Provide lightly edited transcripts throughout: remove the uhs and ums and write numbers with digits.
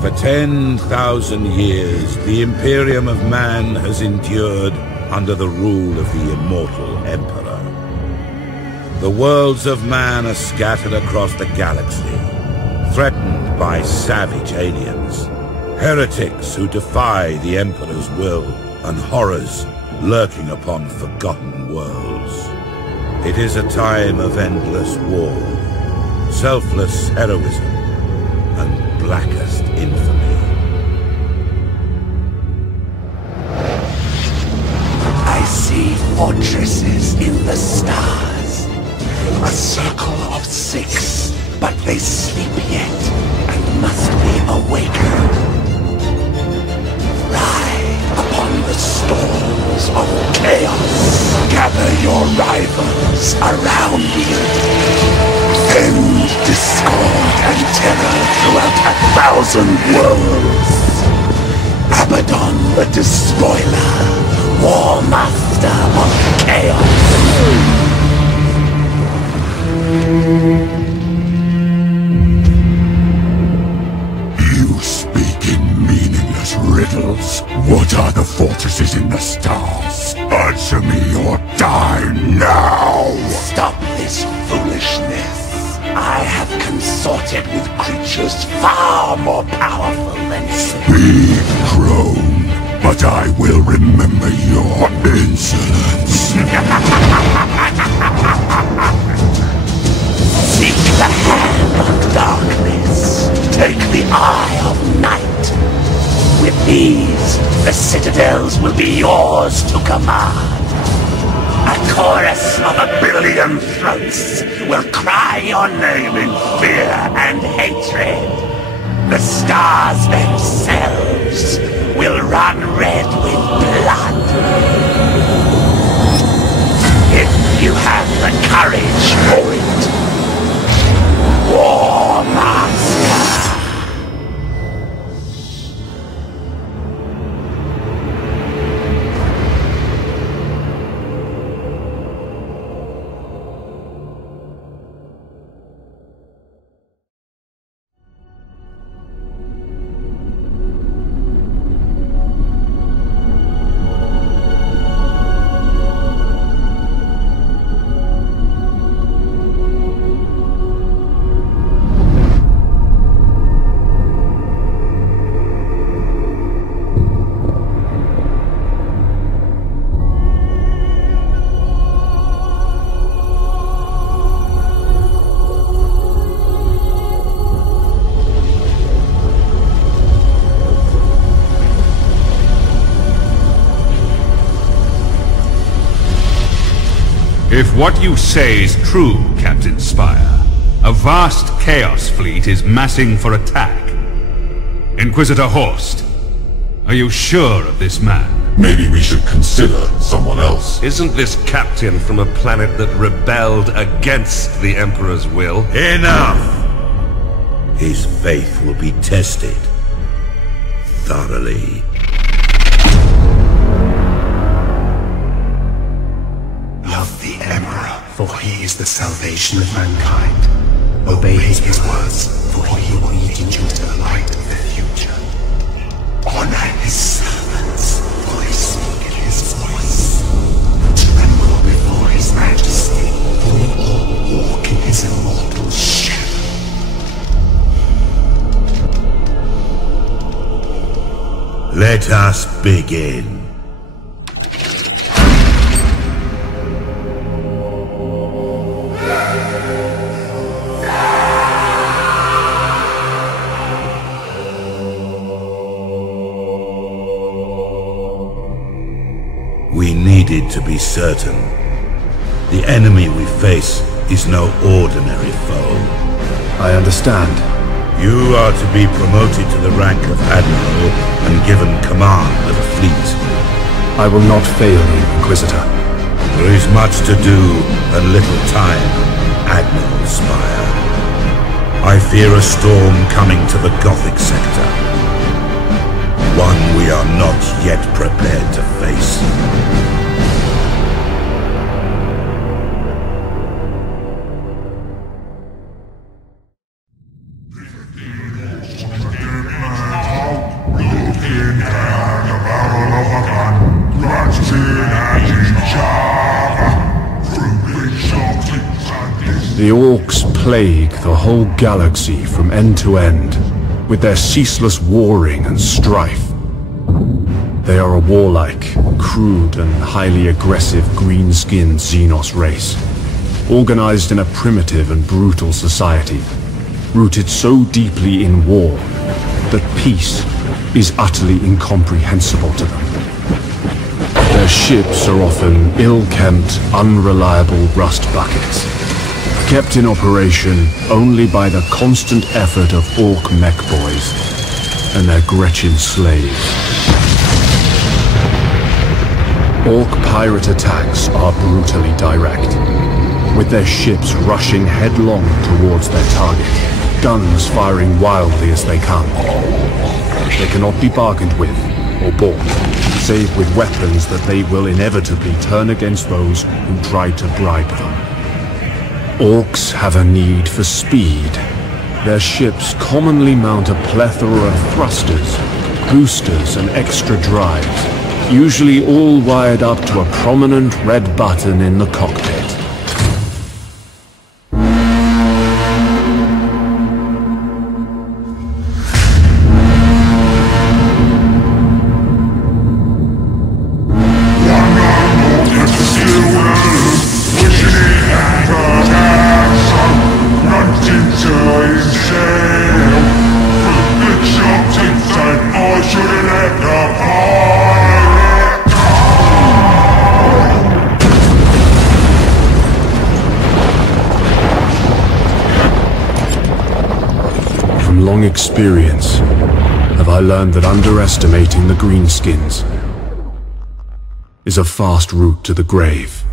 For 10,000 years, the Imperium of Man has endured under the rule of the immortal Emperor. The worlds of man are scattered across the galaxy, threatened by savage aliens, heretics who defy the Emperor's will, and horrors lurking upon forgotten worlds. It is a time of endless war, selfless heroism, and blackest infamy. I see fortresses in the stars. A circle of 6, but they sleep yet and must be awakened. Ride upon the storms of chaos. Gather your rivals around you. End discord and terror throughout 1,000 worlds. Abaddon the Despoiler, War Master of Chaos. You speak in meaningless riddles. What are the fortresses in the stars? Answer me or die now! Stop this foolishness. I have consorted with creatures far more powerful than you. Speak, crone, but I will remember your insolence. Seek the hand of darkness. Take the eye of night. With these, the citadels will be yours to command. A chorus of 1,000,000,000 throats will cry your name in fear and hatred. The stars themselves will run red with blood. If you have the courage for it. War Master! If what you say is true, Captain Spire, a vast Chaos fleet is massing for attack. Inquisitor Horst, are you sure of this man? Maybe we should consider someone else. Isn't this captain from a planet that rebelled against the Emperor's will? Enough! His faith will be tested thoroughly. Love the Emperor, for he is the salvation of mankind. Obey his words, for he will lead you into the light of the future. Honor his servants, for they speak in his voice. Tremble before his majesty, for we all walk in his immortal shadow. Let us begin. We needed to be certain. The enemy we face is no ordinary foe. I understand. You are to be promoted to the rank of Admiral and given command of a fleet. I will not fail you, Inquisitor. There is much to do and little time, Admiral Spire. I fear a storm coming to the Gothic sector. One we are not yet prepared to face. The Orcs plague the whole galaxy from end to end, with their ceaseless warring and strife. They are a warlike, crude and highly aggressive green-skinned Xenos race, organized in a primitive and brutal society, rooted so deeply in war that peace is utterly incomprehensible to them. Their ships are often ill-kempt, unreliable rust buckets, kept in operation only by the constant effort of Orc mech boys and their Gretchen slaves. Orc pirate attacks are brutally direct, with their ships rushing headlong towards their target, guns firing wildly as they come. They cannot be bargained with or bought, save with weapons that they will inevitably turn against those who try to bribe them. Orcs have a need for speed. Their ships commonly mount a plethora of thrusters, boosters, and extra drives, usually all wired up to a prominent red button in the cockpit. Long experience have I learned that underestimating the greenskins is a fast route to the grave.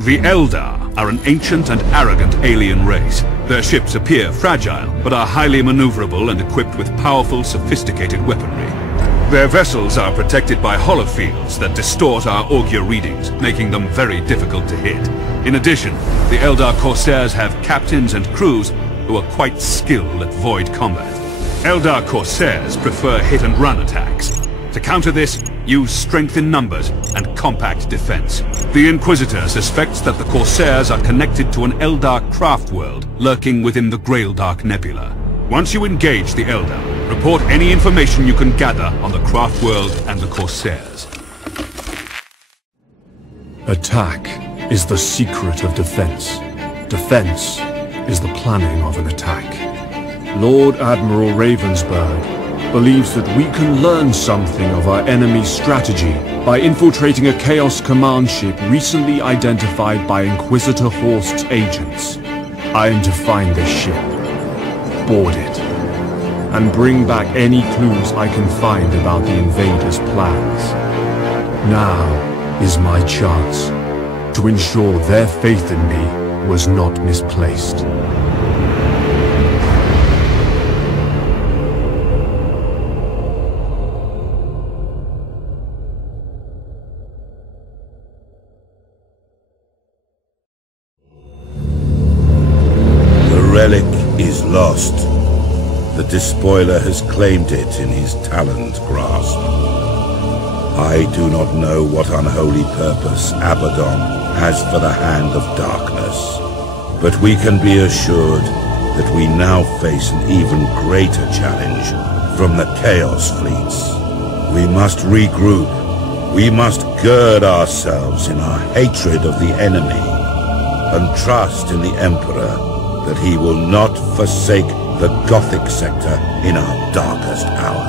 The Eldar are an ancient and arrogant alien race. Their ships appear fragile, but are highly maneuverable and equipped with powerful, sophisticated weaponry. Their vessels are protected by holofields that distort our augur readings, making them very difficult to hit. In addition, the Eldar Corsairs have captains and crews who are quite skilled at void combat. Eldar Corsairs prefer hit-and-run attacks. To counter this, use strength in numbers and compact defense. The Inquisitor suspects that the Corsairs are connected to an Eldar craft world lurking within the Graildark Nebula. Once you engage the Eldar, report any information you can gather on the craft world and the Corsairs. Attack is the secret of defense. Defense is the planning of an attack. Lord Admiral Ravensburg believes that we can learn something of our enemy's strategy by infiltrating a Chaos Command ship recently identified by Inquisitor Horst's agents. I am to find this ship, board it, and bring back any clues I can find about the invaders' plans. Now is my chance to ensure their faith in me was not misplaced. The relic is lost. The despoiler has claimed it in his taloned grasp. I do not know what unholy purpose Abaddon has for the Hand of Darkness, but we can be assured that we now face an even greater challenge from the Chaos Fleets. We must regroup. We must gird ourselves in our hatred of the enemy and trust in the Emperor that he will not forsake the Gothic sector in our darkest hour.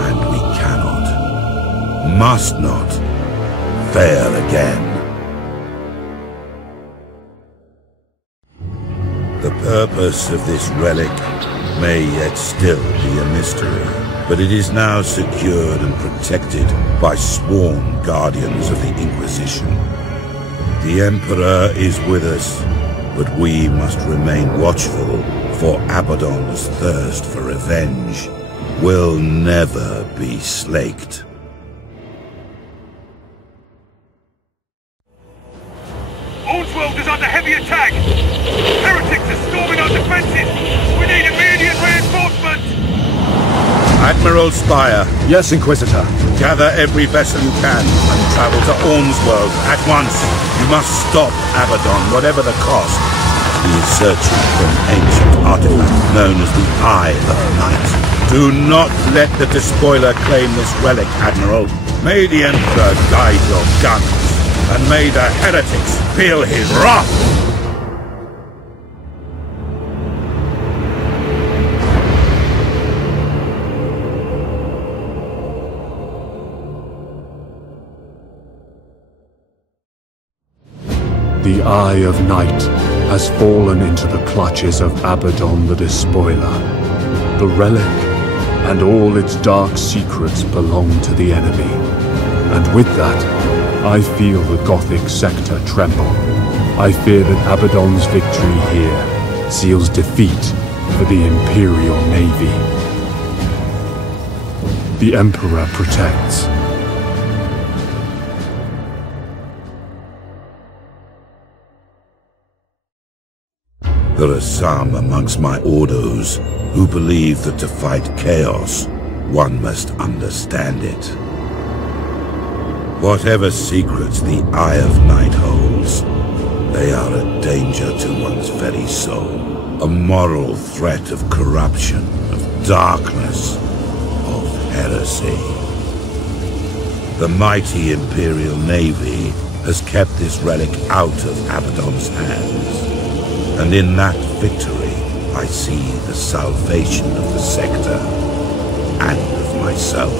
And we cannot, must not, fail again. The purpose of this relic may yet still be a mystery, but it is now secured and protected by sworn guardians of the Inquisition. The Emperor is with us, but we must remain watchful, for Abaddon's thirst for revenge will never be slaked. World is under heavy attack! Heretics are storming our defenses! We need immediate reinforcement! Admiral Spire, Yes, Inquisitor. gather every vessel you can and travel to Orn's world at once. You must stop Abaddon, whatever the cost. He is searching for an ancient artifact known as the Eye of Night. Do not let the despoiler claim this relic, Admiral. May the Emperor guide your guns, and may the heretics feel his wrath! The Eye of Night has fallen into the clutches of Abaddon the Despoiler. The relic and all its dark secrets belong to the enemy. And with that, I feel the Gothic sector tremble. I fear that Abaddon's victory here seals defeat for the Imperial Navy. The Emperor protects. There are some amongst my Ordos who believe that to fight chaos, one must understand it. Whatever secrets the Eye of Night holds, they are a danger to one's very soul. A moral threat of corruption, of darkness, of heresy. The mighty Imperial Navy has kept this relic out of Abaddon's hands. And in that victory, I see the salvation of the sector, and of myself.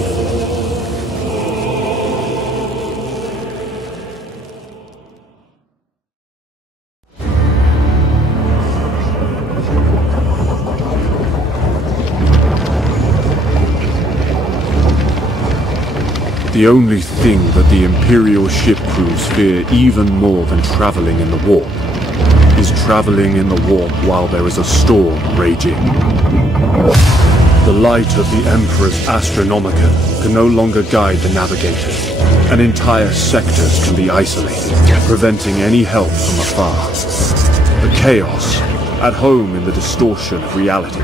The only thing that the Imperial ship crews fear even more than traveling in the warp is traveling in the warp while there is a storm raging. The light of the Emperor's Astronomicon can no longer guide the navigators, and entire sectors can be isolated, preventing any help from afar. The chaos, at home in the distortion of reality,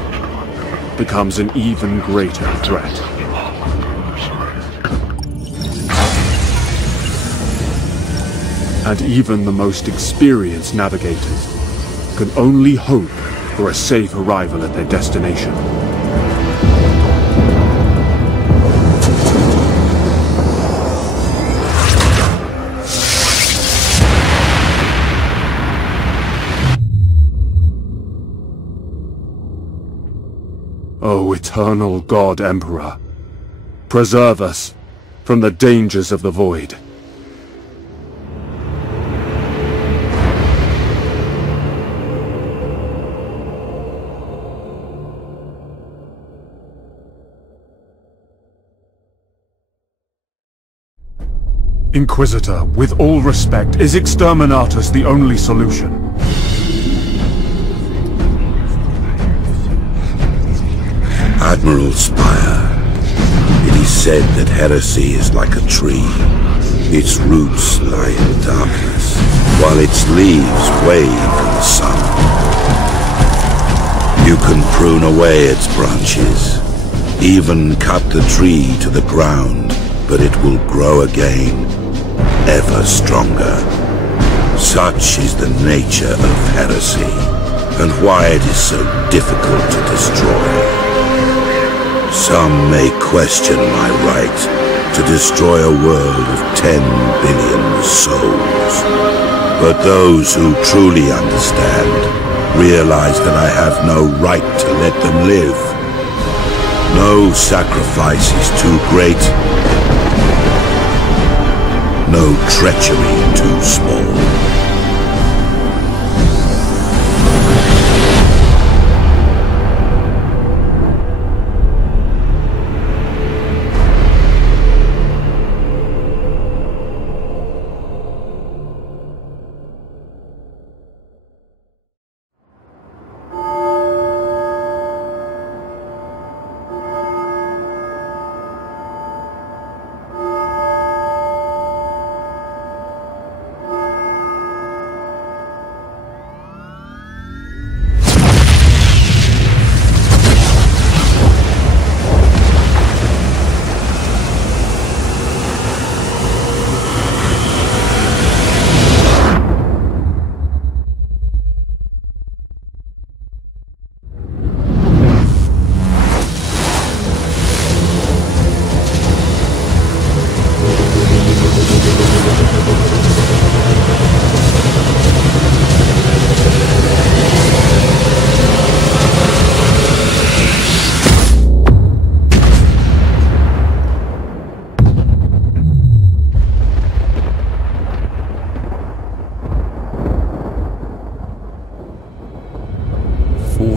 becomes an even greater threat. And even the most experienced navigators can only hope for a safe arrival at their destination. O eternal God Emperor, preserve us from the dangers of the Void. Inquisitor, with all respect, is Exterminatus the only solution? Admiral Spire, it is said that heresy is like a tree. Its roots lie in darkness, while its leaves wave in the sun. You can prune away its branches, even cut the tree to the ground, but it will grow again, ever stronger. Such is the nature of heresy, and why it is so difficult to destroy. Some may question my right to destroy a world of 10 billion souls. But those who truly understand realize that I have no right to let them live. No sacrifice is too great. No treachery too small.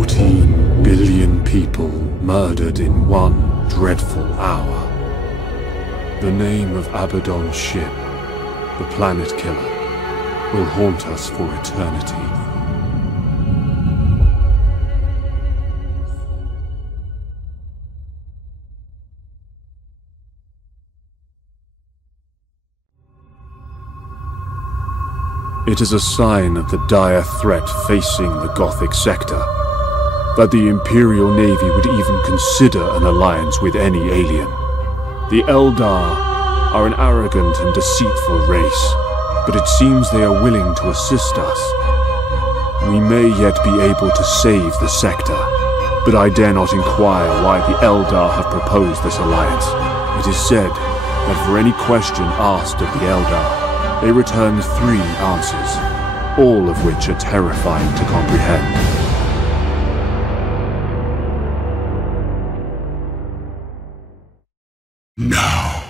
14 billion people murdered in one dreadful hour. The name of Abaddon's ship, the Planet Killer, will haunt us for eternity. It is a sign of the dire threat facing the Gothic sector that the Imperial Navy would even consider an alliance with any alien. The Eldar are an arrogant and deceitful race, but it seems they are willing to assist us. We may yet be able to save the sector, but I dare not inquire why the Eldar have proposed this alliance. It is said that for any question asked of the Eldar, they return 3 answers, all of which are terrifying to comprehend. Now,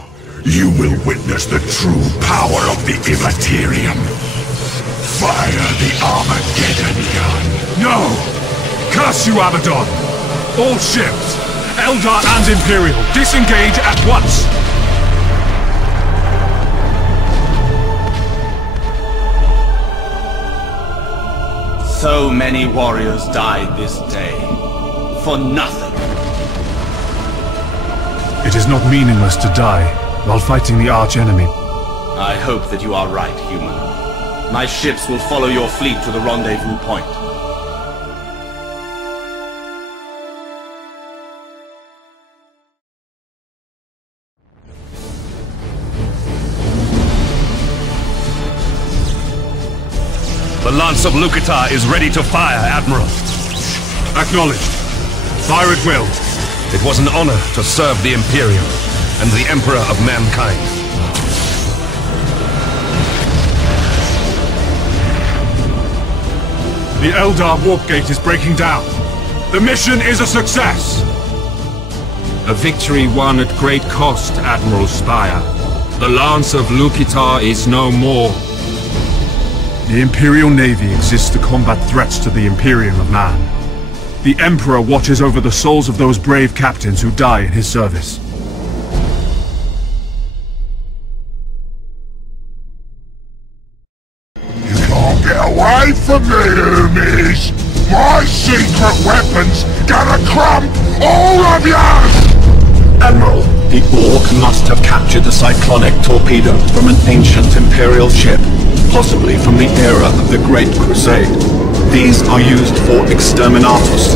you will witness the true power of the Immaterium. Fire the Armageddon gun. No! Curse you, Abaddon! All ships, Eldar and Imperial, disengage at once! So many warriors died this day, for nothing. It is not meaningless to die while fighting the arch-enemy. I hope that you are right, human. My ships will follow your fleet to the rendezvous point. The Lance of Lucatar is ready to fire, Admiral. Acknowledged. Fire at will. It was an honor to serve the Imperium and the Emperor of mankind. The Eldar warp gate is breaking down. The mission is a success! A victory won at great cost, Admiral Spire. The Lance of Lucatar is no more. The Imperial Navy exists to combat threats to the Imperium of Man. The Emperor watches over the souls of those brave captains who die in his service. You can't get away from me, Umis! My secret weapons gonna crumb all of you! Admiral, the Orc must have captured the cyclonic torpedo from an ancient Imperial ship, possibly from the era of the Great Crusade. These are used for Exterminatus.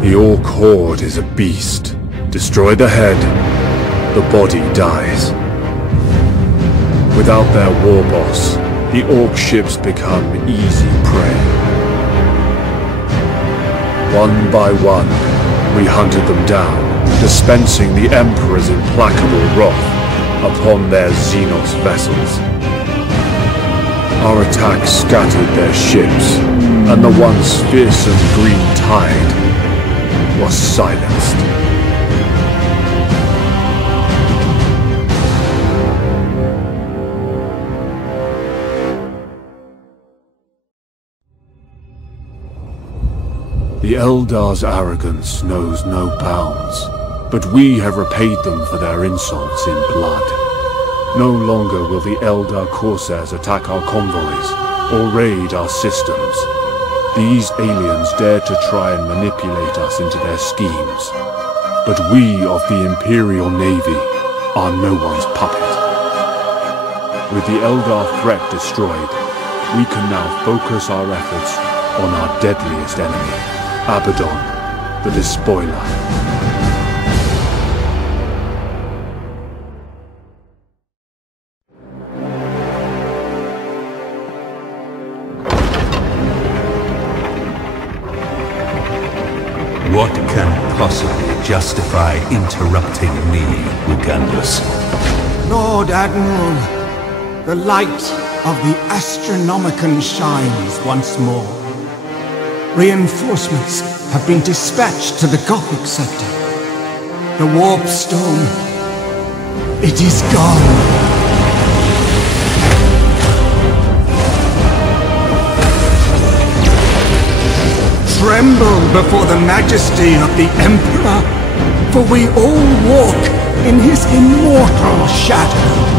The Orc horde is a beast. Destroy the head, the body dies. Without their war boss, the Orc ships become easy prey. One by one, we hunted them down, dispensing the Emperor's implacable wrath upon their Xenos vessels. Our attack scattered their ships, and the once fearsome green tide was silenced. The Eldar's arrogance knows no bounds, but we have repaid them for their insults in blood. No longer will the Eldar Corsairs attack our convoys or raid our systems. These aliens dare to try and manipulate us into their schemes, but we of the Imperial Navy are no one's puppet. With the Eldar threat destroyed, we can now focus our efforts on our deadliest enemy, Abaddon, the Despoiler. What can possibly justify interrupting me, Ugandus? Lord Admiral, The light of the Astronomicon shines once more. Reinforcements have been dispatched to the Gothic sector. The warp stone, it is gone. Tremble before the majesty of the Emperor, for we all walk in his immortal shadow.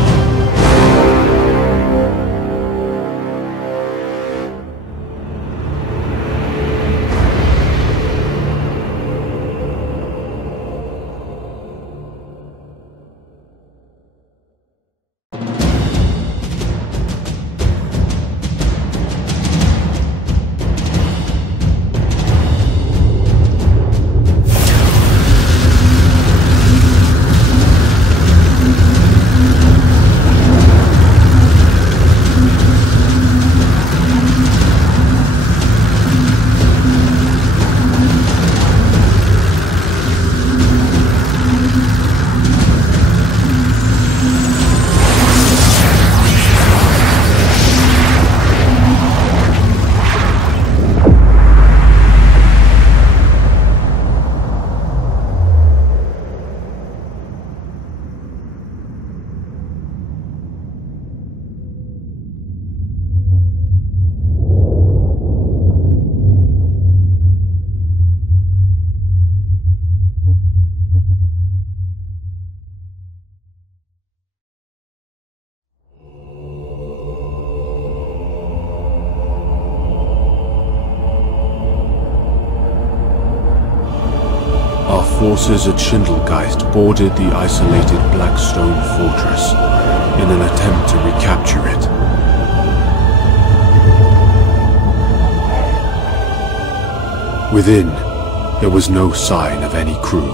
Forces at Schindelgeist boarded the isolated Blackstone fortress in an attempt to recapture it. Within, there was no sign of any crew.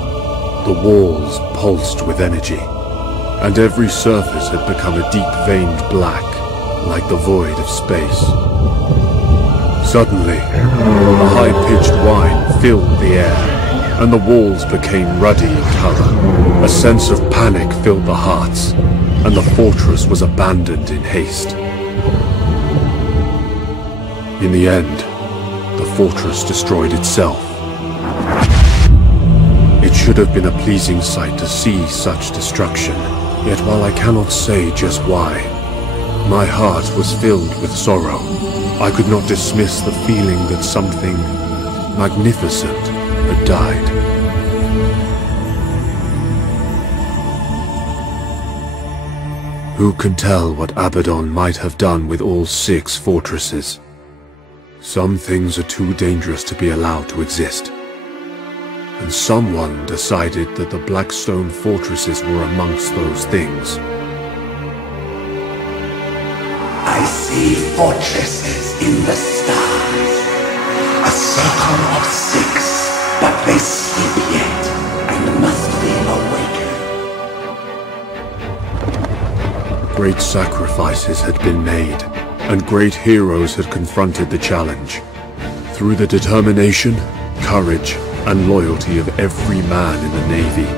The walls pulsed with energy, and every surface had become a deep-veined black, like the void of space. Suddenly, a high-pitched whine filled the air, and the walls became ruddy in color. A sense of panic filled the hearts, and the fortress was abandoned in haste. In the end, the fortress destroyed itself. It should have been a pleasing sight to see such destruction, yet while I cannot say just why, my heart was filled with sorrow. I could not dismiss the feeling that something magnificent had died. Who can tell what Abaddon might have done with all 6 fortresses? Some things are too dangerous to be allowed to exist. And someone decided that the Blackstone fortresses were amongst those things. I see fortresses in the stars. A circle of 6, but they sleep yet and must be awakened. Great sacrifices had been made, and great heroes had confronted the challenge. Through the determination, courage, and loyalty of every man in the Navy,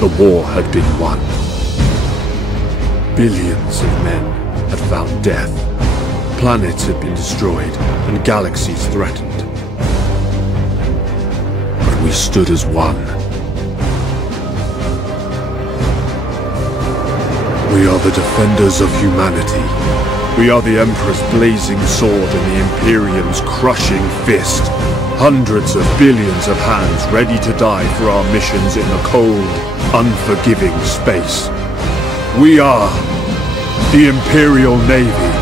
the war had been won. Billions of men had found death, planets had been destroyed, and galaxies threatened. But we stood as one. We are the defenders of humanity. We are the Emperor's blazing sword and the Imperium's crushing fist. Hundreds of billions of hands ready to die for our missions in the cold, unforgiving space. We are the Imperial Navy.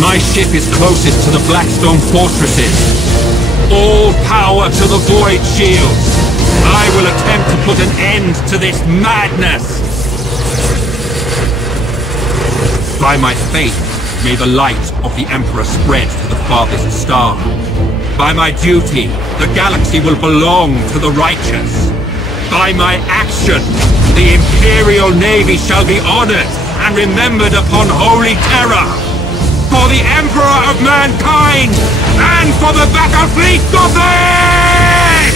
My ship is closest to the Blackstone fortresses. All power to the Void Shields! I will attempt to put an end to this madness! By my faith, may the light of the Emperor spread to the farthest star. By my duty, the galaxy will belong to the righteous. By my action, the Imperial Navy shall be honored and remembered upon holy terror. For the Emperor of mankind, and for the Battlefleet Gothic!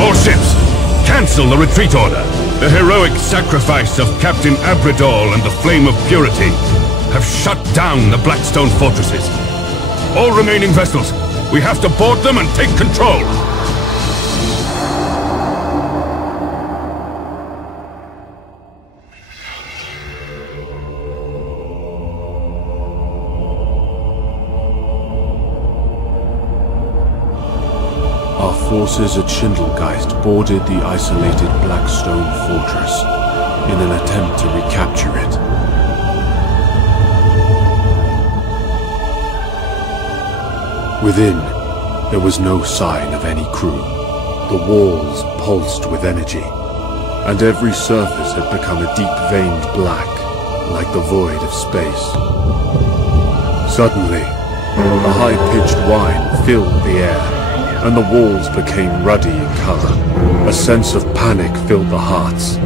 All ships, cancel the retreat order. The heroic sacrifice of Captain Abradol and the Flame of Purity have shut down the Blackstone fortresses. All remaining vessels, we have to board them and take control. Our forces at Schindelgeist boarded the isolated Blackstone fortress in an attempt to recapture it. Within, there was no sign of any crew. The walls pulsed with energy, and every surface had become a deep-veined black, like the void of space. Suddenly, a high-pitched whine filled the air, and the walls became ruddy in color. A sense of panic filled the hearts,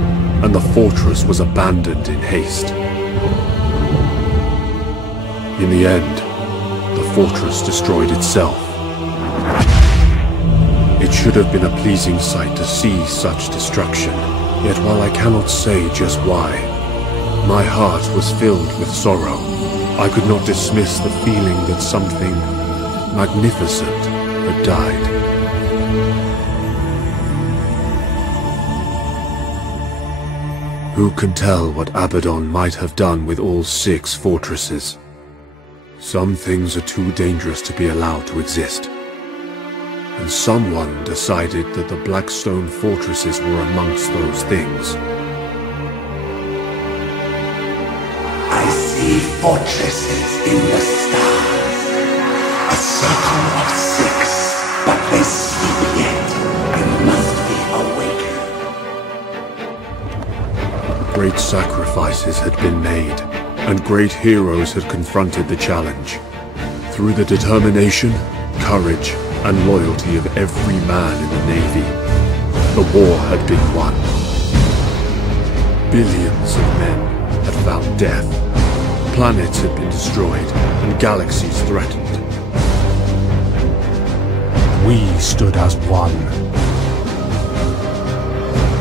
and the fortress was abandoned in haste. In the end, the fortress destroyed itself. It should have been a pleasing sight to see such destruction, yet while I cannot say just why, my heart was filled with sorrow. I could not dismiss the feeling that something magnificent had died. Who can tell what Abaddon might have done with all 6 fortresses? Some things are too dangerous to be allowed to exist. And someone decided that the Blackstone fortresses were amongst those things. I see fortresses in the stars. A circle of 6, but they sleep yet and must be awakened. Great sacrifices had been made, and great heroes had confronted the challenge. Through the determination, courage, and loyalty of every man in the Navy, the war had been won. Billions of men had found death. Planets had been destroyed, and galaxies threatened. We stood as one.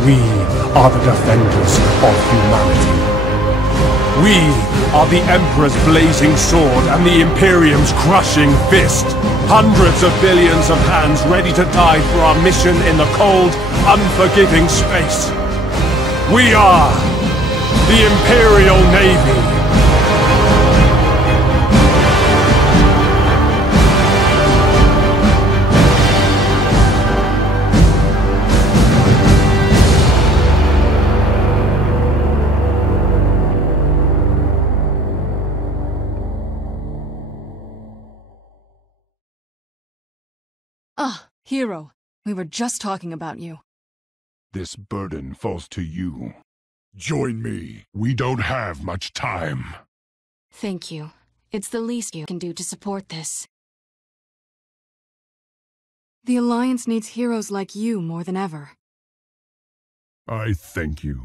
We are the defenders of humanity. We are the Emperor's blazing sword and the Imperium's crushing fist. Hundreds of billions of hands ready to die for our mission in the cold, unforgiving space. We are the Imperial Navy. Ah, Hero. We were just talking about you. This burden falls to you. Join me. We don't have much time. Thank you. It's the least you can do to support this. The Alliance needs heroes like you more than ever. I thank you.